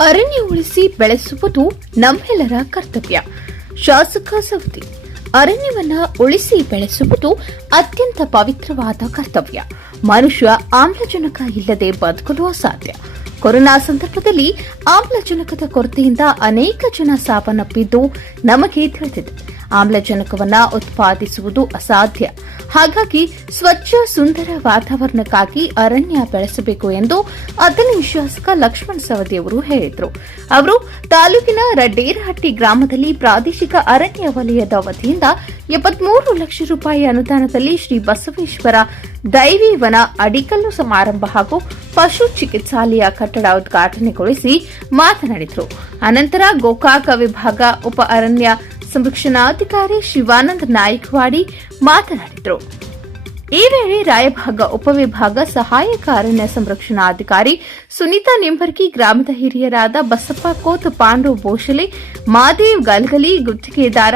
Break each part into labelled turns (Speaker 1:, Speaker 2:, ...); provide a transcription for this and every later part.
Speaker 1: ಅರಣ್ಯ ಉಳಿಸಿ ಬೆಳೆಸುವುದು ನಮ್ಮೆಲ್ಲರ ಕರ್ತವ್ಯ. ಶಾಸಕ ಸವದಿ, ಅರಣ್ಯವನ್ನ ಉಳಿಸಿ ಬೆಳೆಸುವುದು ಅತ್ಯಂತ ಪವಿತ್ರವಾದ ಕರ್ತವ್ಯ. ಮನುಷ್ಯ ಆಮ್ಲಜನಕ ಇಲ್ಲದೆ ಬದುಕಲು ಅಸಾಧ್ಯ. ಕೊರೋನಾ ಸಂದರ್ಭದಲ್ಲಿ ಆಮ್ಲಜನಕದ ಕೊರತೆಯಿಂದ ಅನೇಕ ಜನ ಸಾವನ್ನಪ್ಪಿದ್ದು ನಮಗೆ ತಿಳಿದಿದೆ. ಆಮ್ಲಜನಕವನ್ನ ಉತ್ಪಾದಿಸುವುದು ಅಸಾಧ್ಯ. ಹಾಗಾಗಿ ಸ್ವಚ್ಛ ಸುಂದರ ವಾತಾವರಣಕ್ಕಾಗಿ ಅರಣ್ಯ ಬೆಳೆಸಬೇಕು ಎಂದು ಅಥಣಿ ಶಾಸಕ ಲಕ್ಷ್ಮಣ ಸವದಿ ಅವರು ಹೇಳಿದರು. ಅವರು, ತಾಲೂಕಿನ ರಡ್ಡೇರಹಟ್ಟಿ ಗ್ರಾಮದಲ್ಲಿ ಪ್ರಾದೇಶಿಕ ಅರಣ್ಯ ವಲಯದ ವತಿಯಿಂದ ಎಪ್ಪತ್ಮೂರು ಲಕ್ಷ ರೂಪಾಯಿ ಅನುದಾನದಲ್ಲಿ ಶ್ರೀ ಬಸವೇಶ್ವರ ದೈವಿ ವನ ಅಡಿಕಲ್ಲು ಸಮಾರಂಭ ಹಾಗೂ ಪಶು ಚಿಕಿತ್ಸಾಲಯ ಕಟ್ಟಡ ಉದ್ಘಾಟನೆಗೊಳಿಸಿ ಮಾತನಾಡಿದರು. ಅನಂತರ ಗೋಕಾಕ ವಿಭಾಗ ಉಪ ಅರಣ್ಯ ಸಂರಕ್ಷಣಾಧಿಕಾರಿ ಶಿವಾನಂದ್ ನಾಯಕ್ವಾಡಿ ಮಾತನಾಡಿದರು. ಈ ವೇಳೆ ರಾಯಭಾಗ ಉಪವಿಭಾಗ ಸಹಾಯಕ ಅರಣ್ಯ ಸಂರಕ್ಷಣಾಧಿಕಾರಿ ಸುನೀತಾ ನಿಂಬರ್ಗಿ, ಗ್ರಾಮದ ಹಿರಿಯರಾದ ಬಸಪ್ಪ ಕೋತ್, ಪಾಂಡು ಬೋಶಲೆ ಮಾದೇವ್ ಗಲ್ಗಲಿ, ಗುತ್ತಿಗೆದಾರ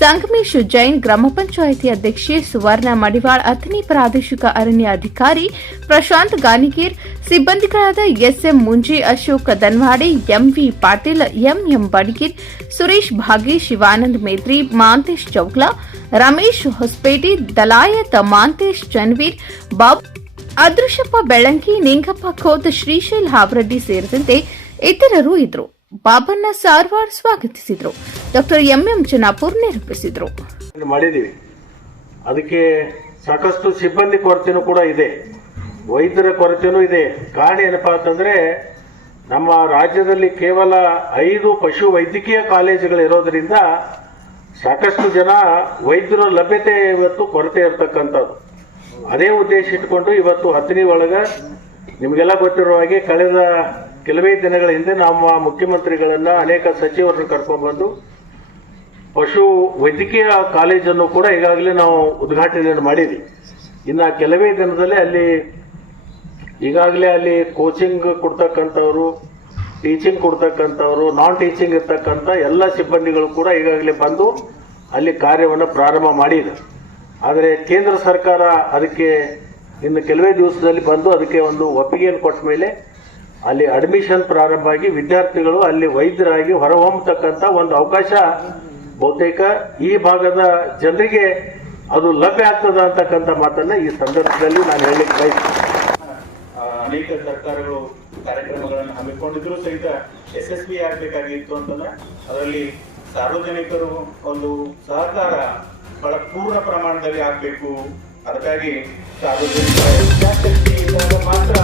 Speaker 1: ಸಂಗಮೇಶ್ ಜೈನ್ ಗ್ರಾಮ ಪಂಚಾಯಿತಿ ಅಧ್ಯಕ್ಷೆ ಸುವರ್ಣ ಮಡಿವಾಳ್ ಅಥಣಿ ಪ್ರಾದೇಶಿಕ ಅರಣ್ಯ ಅಧಿಕಾರಿ ಪ್ರಶಾಂತ್ ಗಾನಿಗೀರ್, ಸಿಬ್ಬಂದಿಗಳಾದ S M Munji Ashok Danwade MV Patil, MM ಬಡಗೀರ್, Suresh Bhagi, Shivanand Metri Mantesh ಚೌಕ್ಲಾ Ramesh Hosapete, ದಲಾಯತ್ Mantesh Chanveer, Babu ಅದೃಶಪ್ಪ ಬೆಳಂಕಿ Ningappa Khod, Shrishail ಹಾವರಡ್ಡಿ ಸೇರಿದಂತೆ ಇತರರು ಇದ್ರು. ಬಾಬಣ್ಣ ಸಾರ್ವಾರ್ ಸ್ವಾಗತಿಸಿದ್ರು. ಡಾಕ್ಟರ್ ಎಂಎಂ ಚನ್ನಾಪುರ್ ನಿರೂಪಿಸಿದ್ರು
Speaker 2: ಮಾಡಿದ್ದೀವಿ. ಅದಕ್ಕೆ ಸಾಕಷ್ಟು ಸಿಬ್ಬಂದಿ ಕೊರತೆನೂ ಕೂಡ ಇದೆ. ವೈದ್ಯರ ಕೊರತೆನೂ ಇದೆ. ಕಾರಣ ಏನಪ್ಪಾ ಅಂತಂದ್ರೆ, ನಮ್ಮ ರಾಜ್ಯದಲ್ಲಿ ಕೇವಲ ಐದು ಪಶು ವೈದ್ಯಕೀಯ ಕಾಲೇಜುಗಳು ಇರೋದ್ರಿಂದ ಸಾಕಷ್ಟು ಜನ ವೈದ್ಯರ ಲಭ್ಯತೆ ಇವತ್ತು ಕೊರತೆ ಇರತಕ್ಕಂಥದ್ದು. ಅದೇ ಉದ್ದೇಶ ಇಟ್ಕೊಂಡು ಇವತ್ತು ಹತ್ತನೇ ಒಳಗೆ ನಿಮಗೆಲ್ಲ ಗೊತ್ತಿರುವ ಹಾಗೆ ಕಳೆದ ಕೆಲವೇ ದಿನಗಳ ಹಿಂದೆ ನಮ್ಮ ಮುಖ್ಯಮಂತ್ರಿಗಳನ್ನ ಅನೇಕ ಸಚಿವರನ್ನು ಕರ್ಕೊಂಡ್ಬಂದು ಪಶು ವೈದ್ಯಕೀಯ ಕಾಲೇಜನ್ನು ಕೂಡ ಈಗಾಗಲೇ ನಾವು ಉದ್ಘಾಟನೆಯನ್ನು ಮಾಡಿದ್ವಿ. ಇನ್ನು ಕೆಲವೇ ದಿನದಲ್ಲಿ ಅಲ್ಲಿ ಈಗಾಗಲೇ ಅಲ್ಲಿ ಕೋಚಿಂಗ್ ಕೊಡ್ತಕ್ಕಂಥವ್ರು ಟೀಚಿಂಗ್ ಕೊಡ್ತಕ್ಕಂಥವ್ರು ನಾನ್ ಟೀಚಿಂಗ್ ಇರ್ತಕ್ಕಂಥ ಎಲ್ಲ ಸಿಬ್ಬಂದಿಗಳು ಕೂಡ ಈಗಾಗಲೇ ಬಂದು ಅಲ್ಲಿ ಕಾರ್ಯವನ್ನು ಪ್ರಾರಂಭ ಮಾಡಿದೆ ಆದರೆ ಕೇಂದ್ರ ಸರ್ಕಾರ ಅದಕ್ಕೆ ಇನ್ನು ಕೆಲವೇ ದಿವಸದಲ್ಲಿ ಬಂದು ಅದಕ್ಕೆ ಒಂದು ಒಪ್ಪಿಗೆಯನ್ನು ಕೊಟ್ಟ ಮೇಲೆ ಅಲ್ಲಿ ಅಡ್ಮಿಷನ್ ಪ್ರಾರಂಭ ಆಗಿ ವಿದ್ಯಾರ್ಥಿಗಳು ಅಲ್ಲಿ ವೈದ್ಯರಾಗಿ ಹೊರಹೊಮ್ಮತಕ್ಕಂಥ ಒಂದು ಅವಕಾಶ ಬಹುತೇಕ ಈ ಭಾಗದ ಜನರಿಗೆ ಅದು ಲಭ್ಯ ಆಗ್ತದ ಅಂತಕ್ಕಂಥ ಮಾತನ್ನ ಈ ಸಂದರ್ಭದಲ್ಲಿ ನಾನು ಹೇಳಲಿಕ್ಕೆ
Speaker 3: ಅನೇಕ ಸರ್ಕಾರಗಳು ಕಾರ್ಯಕ್ರಮಗಳನ್ನು ಹಮ್ಮಿಕೊಂಡಿದ್ರು ಸಹಿತ ಯಶಸ್ವಿ ಆಗ್ಬೇಕಾಗಿತ್ತು ಅಂತಂದ್ರೆ ಅದರಲ್ಲಿ ಸಾರ್ವಜನಿಕರು ಒಂದು ಸಹಕಾರ ಬಹಳ ಪೂರ್ಣ ಪ್ರಮಾಣದಲ್ಲಿ ಆಗ್ಬೇಕು. ಅದಕ್ಕಾಗಿ ಸಾರ್ವಜನಿಕರ ಇಚ್ಛಾಶಕ್ತಿ ಇದ್ದಾಗ ಮಾತ್ರ